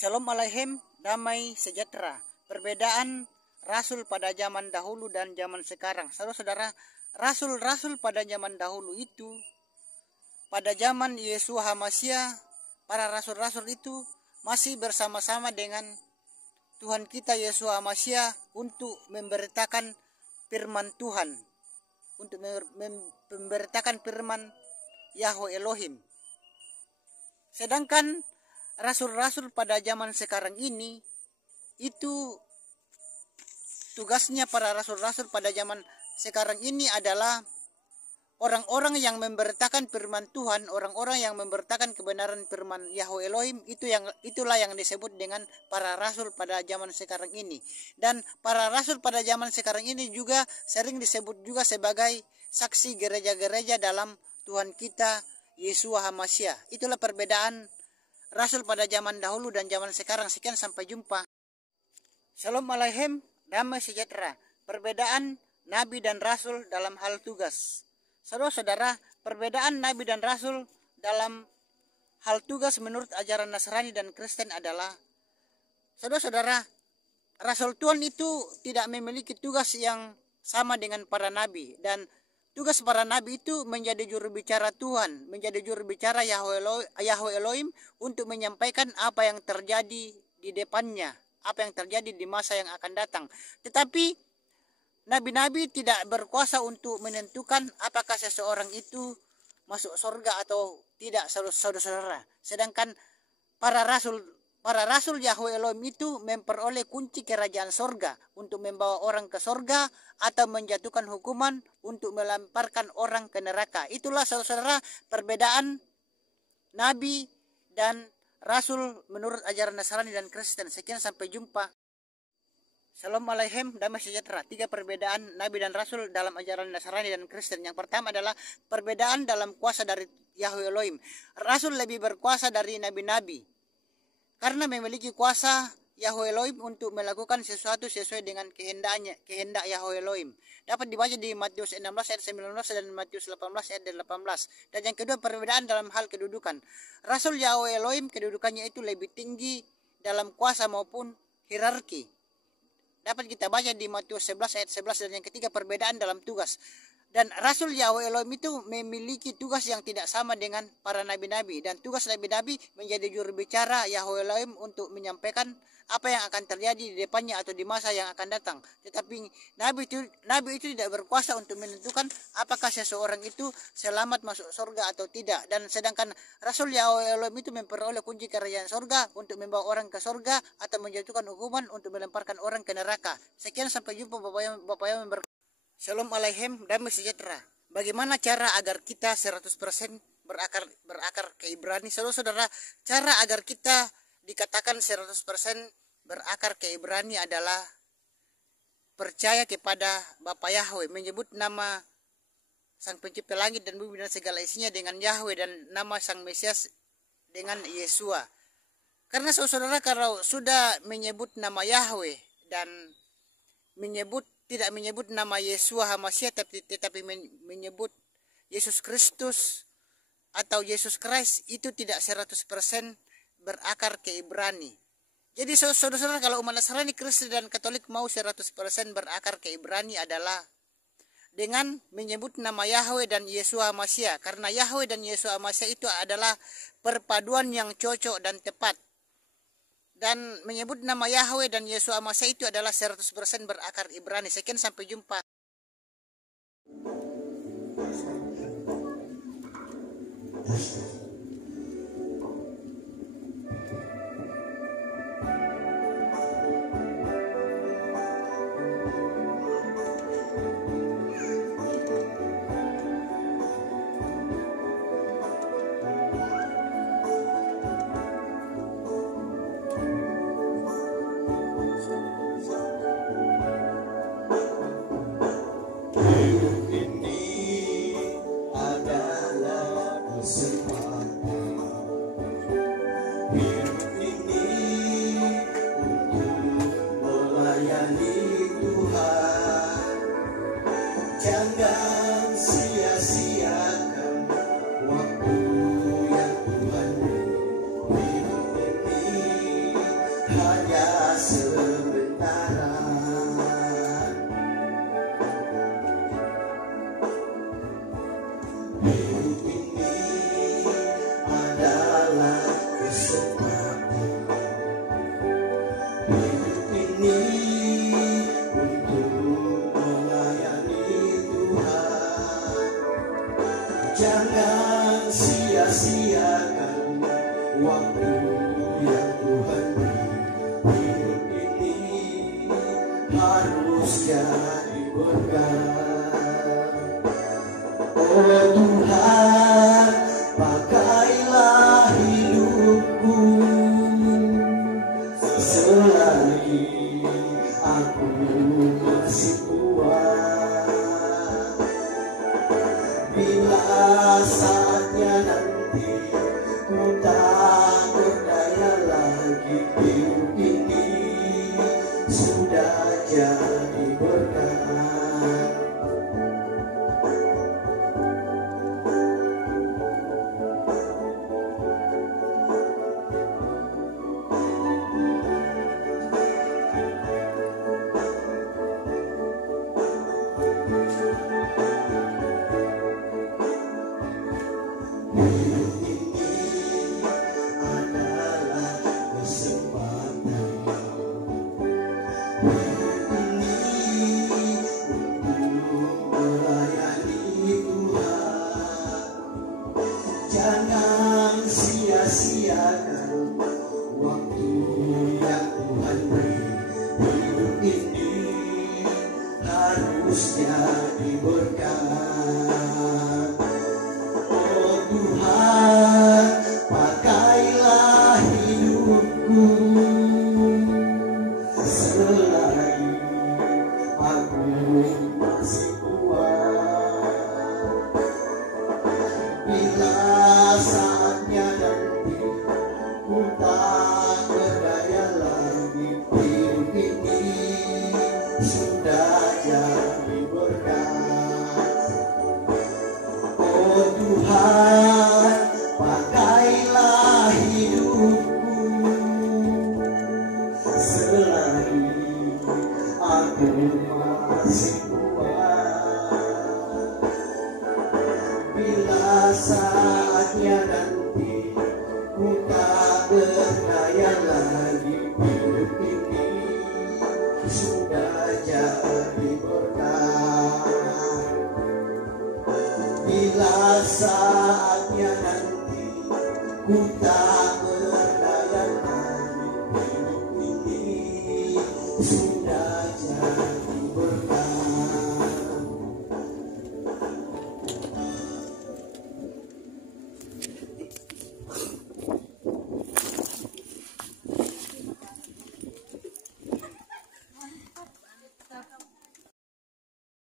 Shalom Aleichem, damai sejahtera. Perbedaan rasul pada zaman dahulu dan zaman sekarang. Saudara-saudara, rasul-rasul pada zaman dahulu itu, pada zaman Yeshua HaMasyiah, para rasul-rasul itu masih bersama-sama dengan Tuhan kita Yeshua HaMasyiah untuk memberitakan firman Tuhan, untuk memberitakan firman Yahweh Elohim. Sedangkan rasul-rasul pada zaman sekarang ini, itu tugasnya para rasul-rasul pada zaman sekarang ini adalah orang-orang yang memberitakan firman Tuhan, orang-orang yang memberitakan kebenaran firman Yahweh Elohim. Itulah yang disebut dengan para rasul pada zaman sekarang ini. Dan para rasul pada zaman sekarang ini juga sering disebut juga sebagai saksi gereja-gereja dalam Tuhan kita Yeshua HaMasyiah. Itulah perbedaan rasul pada zaman dahulu dan zaman sekarang. Sekian, sampai jumpa. Shalom Aleichem, damai sejahtera. Perbedaan nabi dan rasul dalam hal tugas. Saudara-saudara, perbedaan nabi dan rasul dalam hal tugas menurut ajaran Nasrani dan Kristen adalah, saudara-saudara, rasul Tuhan itu tidak memiliki tugas yang sama dengan para nabi, dan tugas para nabi itu menjadi juru bicara Tuhan, menjadi juru bicara Yahweh Elohim untuk menyampaikan apa yang terjadi di depannya, apa yang terjadi di masa yang akan datang. Tetapi nabi-nabi tidak berkuasa untuk menentukan apakah seseorang itu masuk surga atau tidak, saudara-saudara. Sedangkan para rasul Yahweh Elohim itu memperoleh kunci kerajaan sorga untuk membawa orang ke sorga atau menjatuhkan hukuman untuk melemparkan orang ke neraka. Itulah, saudara-saudara, perbedaan nabi dan rasul menurut ajaran Nasrani dan Kristen. Sekian, sampai jumpa. Shalom Aleichem, damai sejahtera. 3 perbedaan nabi dan rasul dalam ajaran Nasrani dan Kristen. Yang pertama adalah perbedaan dalam kuasa dari Yahweh Elohim. Rasul lebih berkuasa dari nabi-nabi karena memiliki kuasa Yahweh Elohim untuk melakukan sesuatu sesuai dengan kehendak Yahweh Elohim. Dapat dibaca di Matius 16 ayat 19 dan Matius 18 ayat 18. Dan yang kedua, perbedaan dalam hal kedudukan. Rasul Yahweh Elohim kedudukannya itu lebih tinggi dalam kuasa maupun hierarki. Dapat kita baca di Matius 11 ayat 11. Dan yang ketiga, perbedaan dalam tugas. Dan rasul Yahweh Elohim itu memiliki tugas yang tidak sama dengan para nabi-nabi. Dan tugas nabi-nabi menjadi juru bicara Yahweh Elohim untuk menyampaikan apa yang akan terjadi di depannya atau di masa yang akan datang. Tetapi nabi itu tidak berkuasa untuk menentukan apakah seseorang itu selamat masuk surga atau tidak. Dan sedangkan rasul Yahweh Elohim itu memperoleh kunci kerajaan surga untuk membawa orang ke surga atau menjatuhkan hukuman untuk melemparkan orang ke neraka. Sekian, sampai jumpa Bapak yang Shalom Aleichem, damai sejahtera. Bagaimana cara agar kita 100% berakar ke Ibrani? Saudara-saudara, cara agar kita dikatakan 100% berakar ke Ibrani adalah percaya kepada Bapa Yahweh, menyebut nama Sang Pencipta langit dan bumi dan segala isinya dengan Yahweh, dan nama Sang Mesias dengan Yeshua. Karena saudara, kalau sudah menyebut nama Yahweh dan tidak menyebut nama Yeshua HaMasyiah, tetapi menyebut Yesus Kristus atau Yesus Christ, itu tidak 100% berakar ke Ibrani. Jadi saudara-saudara, kalau umat Nasrani, Kristen dan Katolik mau 100% berakar ke Ibrani adalah dengan menyebut nama Yahweh dan Yeshua HaMasyiah. Karena Yahweh dan Yeshua HaMasyiah itu adalah perpaduan yang cocok dan tepat. Dan menyebut nama Yahweh dan Yeshua HaMasyiah itu adalah 100% berakar Ibrani. Sekian, sampai jumpa. Hidup ini adalah musibah. yang Tuhan beri, hidup ini harus jadi berkat. Oh Tuhan, pakailah hidupku selagi aku masih kuat. Bila saatnya nanti ku tak berdaya lagi, hidup ini sudah jadi berkat. Jangan sia-siakan waktu yang Tuhan beri, hidup ini harus jadi berkat. Oh Tuhan, pakailah hidupku selagi aku masih kuat. Bila saatnya nanti ku tak berdaya lagi, hidup ini sudah jadi berkat. Oh Tuhan, pakailah hidupku selagi aku masih kuat. Bila saatnya nanti ku tak berdaya lagi, hidup ini sudah jadi berkat. Bila saatnya nanti ku tak berdaya lagi, hidup ini